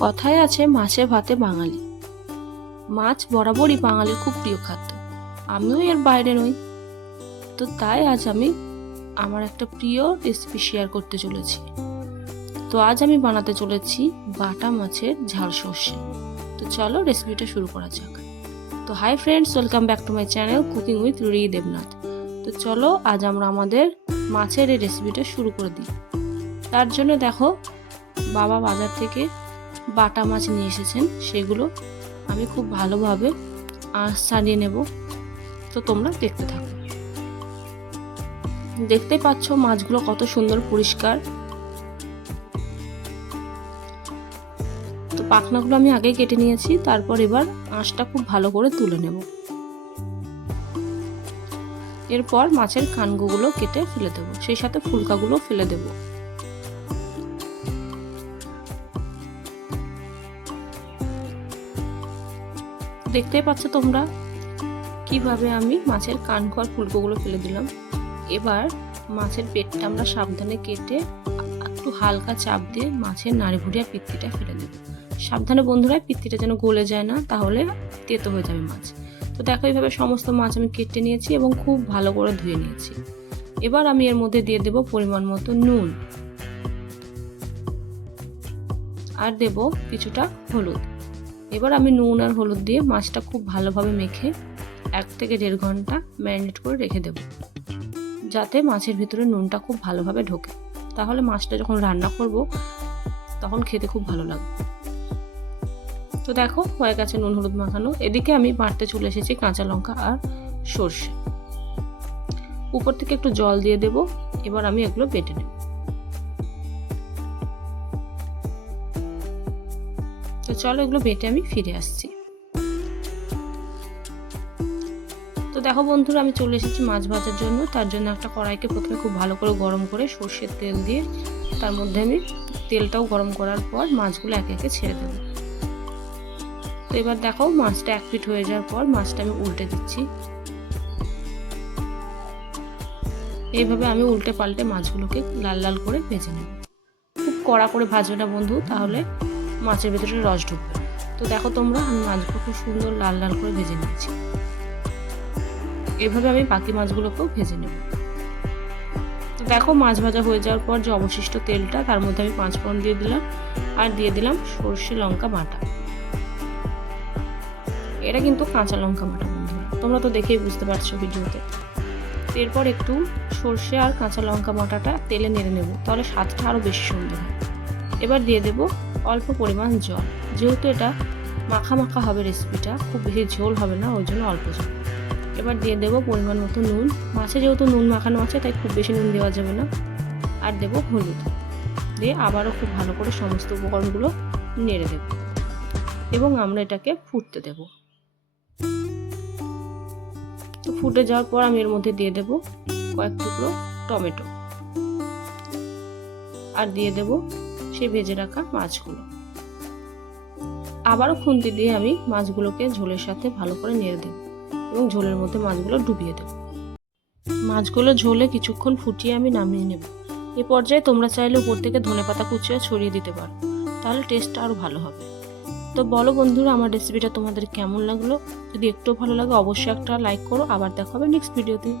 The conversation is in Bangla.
কথায় আছে মাছে ভাতে বাঙালি। মাছ বরাবরই বাঙালির খুব প্রিয় খাদ্য। আমিও এর বাইরে নই। তো তাই আজ আমি আমার একটা প্রিয় রেসিপি শেয়ার করতে চলেছি। তো আজ আমি বানাতে চলেছি বাটা মাছের ঝাল সর্ষে। তো চলো রেসিপিটা শুরু করা যাক। তো hi friends welcome back to my channel cooking with Ri Debnath তো চলো আজ আমরা আমাদের মাছের এই রেসিপিটা শুরু করে দিই। তার জন্য দেখো, বাবা বাজার থেকে বাটা মাছ নিয়ে এসেছেন, সেগুলো আমি খুব ভালোভাবে ছাড়িয়ে নেব। তো তোমরা দেখতে থাকো। দেখতে পাচ্ছ মাছগুলো কত সুন্দর পরিষ্কার। তো পাখনাগুলো আমি আগে কেটে নিয়েছি, তারপর এবার আঁশটা খুব ভালো করে তুলে নেব। এরপর মাছের কানগুলো কেটে ফেলে দেবো, সেই সাথে ফুলকাগুলো ফেলে দেবো। দেখতেই পাচ্ছ তোমরা? কীভাবে আমি মাছের কান খোয়ার ফুলকোগুলো ফেলে দিলাম। এবার মাছের পেটটা আমরা সাবধানে কেটে একটু হালকা চাপ দিয়ে মাছের নাড়ি ভুড়িয়া পিত্তিটা ফেলে দেবো। সাবধানে বন্ধুরা, পিত্তিটা যেন গলে যায় না, তাহলে তেতো হয়ে যাবে মাছ। তো দেখো, এইভাবে সমস্ত মাছ আমি কেটে নিয়েছি এবং খুব ভালো করে ধুয়ে নিয়েছি। এবার আমি এর মধ্যে দিয়ে দেব পরিমাণ মতো নুন। আর দেব কিছুটা হলুদ। এবার আমি নুন আর হলুদ দিয়ে মাছটা খুব ভালোভাবে মেখে এক থেকে দেড় ঘণ্টা ম্যারিনেট করে রেখে দেব। যাতে মাছের ভিতরে নুনটা খুব ভালোভাবে ঢোকে। তাহলে মাছটা যখন রান্না করব, তখন খেতে খুব ভালো লাগবে। তো দেখো, হয়ে গেছে নুন হলুদ মাখানো। এদিকে আমি বাড়তে চলে এসেছি কাঁচা লঙ্কা আর সর্ষে। উপর থেকে একটু জল দিয়ে দেব। এবার আমি এগুলো বেটে নেব। চলো এগুলো বেটে আমি ফিরে আসছি। তো দেখো বন্ধুরা, আমি চলে এসেছি মাছ ভাজার জন্য। তার জন্য একটা কড়াইকে প্রথমে খুব ভালো করে গরম করে সর্ষের তেল দিয়ে তার মধ্যে আমি তেলটাও গরম করার পর মাছগুলো একে একে ছেড়ে দেবো। তো এবার দেখো মাছটা এক পিট হয়ে যাওয়ার পর মাছটা আমি উল্টে দিচ্ছি। এইভাবে আমি উল্টে পাল্টে মাছগুলোকে লাল লাল করে ভেজে নেব। খুব কড়া করে ভাজবে না বন্ধু, তাহলে মাছের ভেতরে রস ঢুকবে। তো দেখো তোমরা, আমি মাছগুলো খুব সুন্দর লাল লাল করে ভেজে নিয়েছি। এভাবে আমি বাকি মাছগুলোকেও ভেজে নেব। তো দেখো, মাছ ভাজা হয়ে যাওয়ার পর যে অবশিষ্ট তেলটা, তার মধ্যে আমি পাঁচ ফোড়ন দিয়ে দিলাম আর দিয়ে দিলাম সর্ষে লঙ্কা বাটা। এটা কিন্তু কাঁচা লঙ্কা বাটা তোমরা তো দেখেই বুঝতে পারছ ভিডিওতে। এরপর একটু সর্ষে আর কাঁচা লঙ্কা বাটাটা তেলে নেড়ে নেব, তাহলে স্বাদটা আরও বেশি সুন্দর হয়। এবার দিয়ে দেব অল্প পরিমাণ জল। যেহেতু এটা মাখা মাখা হবে রেসিপিটা খুব বেশি ঝোল হবে না ওই জন্য অল্প জল। এবার দিয়ে দেবো পরিমাণ মতো নুন। মাছে যেহেতু নুন মাখানো আছে, তাই খুব বেশি নুন দেওয়া যাবে না। আর দেবো হলুদ। দিয়ে আবারও খুব ভালো করে সমস্ত উপকরণগুলো নেড়ে দেব। এবং আমরা এটাকে ফুটতে দেব। তো ফুটে যাওয়ার পর আমি এর মধ্যে দিয়ে দেব কয়েক টুকরো টমেটো। আর দিয়ে দেব সেই ভেজে রাখা মাছগুলো। আবারও খুন্তি দিয়ে আমি মাছগুলোকে ঝোলের সাথে ভালো করে নেড়ে দেব এবং ঝোলের মধ্যে মাছগুলো ডুবিয়ে দেব। মাছগুলো ঝোলে কিছুক্ষণ ফুটিয়ে আমি নামিয়ে নেব। এ পর্যায়ে তোমরা চাইলে উপর থেকে ধনে পাতা কুচিয়ে ছড়িয়ে দিতে পারো। তাহলে টেস্টটা আরও ভালো হবে। তো বলো বন্ধুরা, আমার রেসিপিটা তোমাদের কেমন লাগল? যদি একটু ভালো লাগে অবশ্যই একটা লাইক করো। আবার দেখা হবে নেক্সট ভিডিওতে